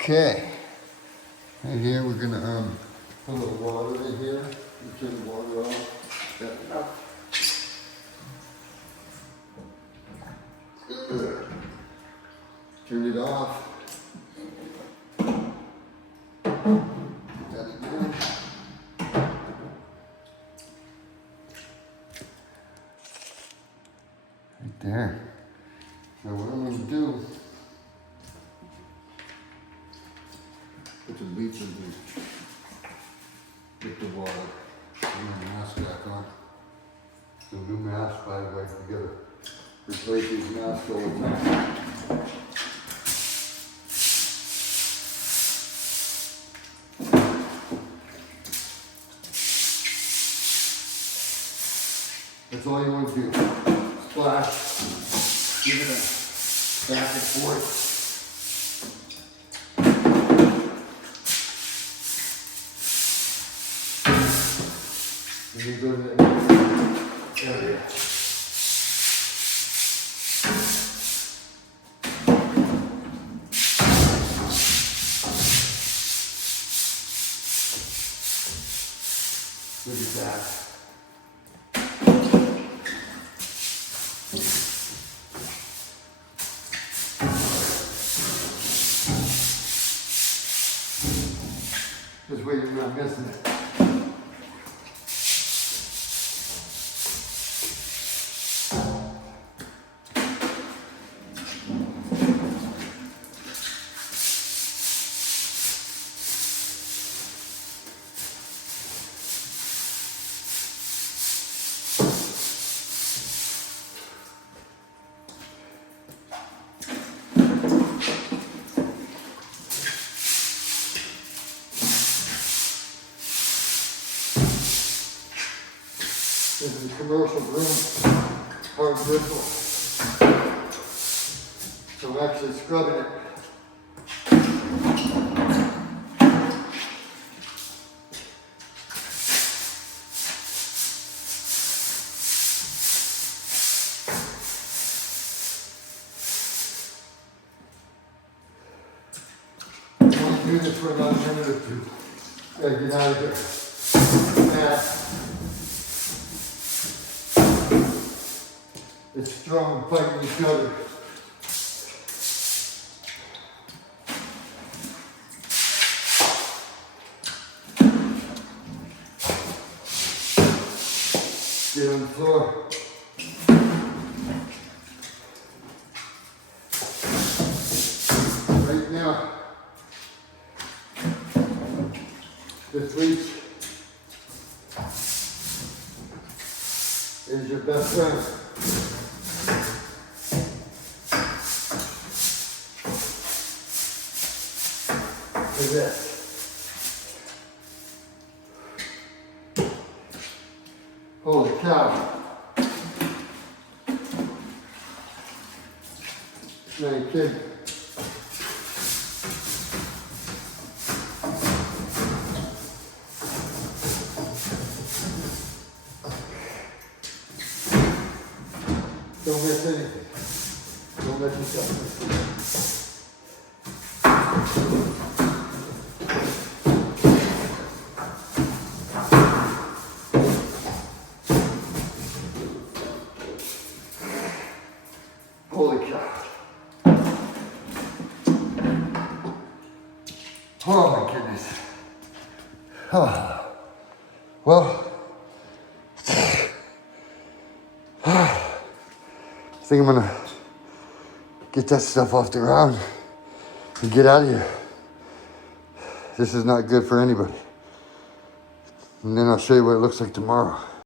Okay. Right here we're gonna put a little water in here. Turn the water off. That enough? Good. Turn it off. That again. Right there. So what I'm gonna do, put the bleach in here. Get the water. Put my mask back on. So new mask, by the way, you gotta replace these masks all the time. That's all you want to do. Splash. Give it a back and forth. And you go to the area. Look at that. This way you're not missing it. This is a commercial broom, hard bristle. So I'm actually scrubbing it. I'm going to do this for another minute or two. Gotta get out of here. Now, it's strong fighting each other. Get on the floor. Right now, this bleach is your best friend. Look at that. Holy cow. Now you kidding. Don't miss anything. Don't let yourself miss anything. Holy cow. Oh my goodness. Oh. Well, I think I'm gonna get that stuff off the ground and get out of here. This is not good for anybody. And then I'll show you what it looks like tomorrow.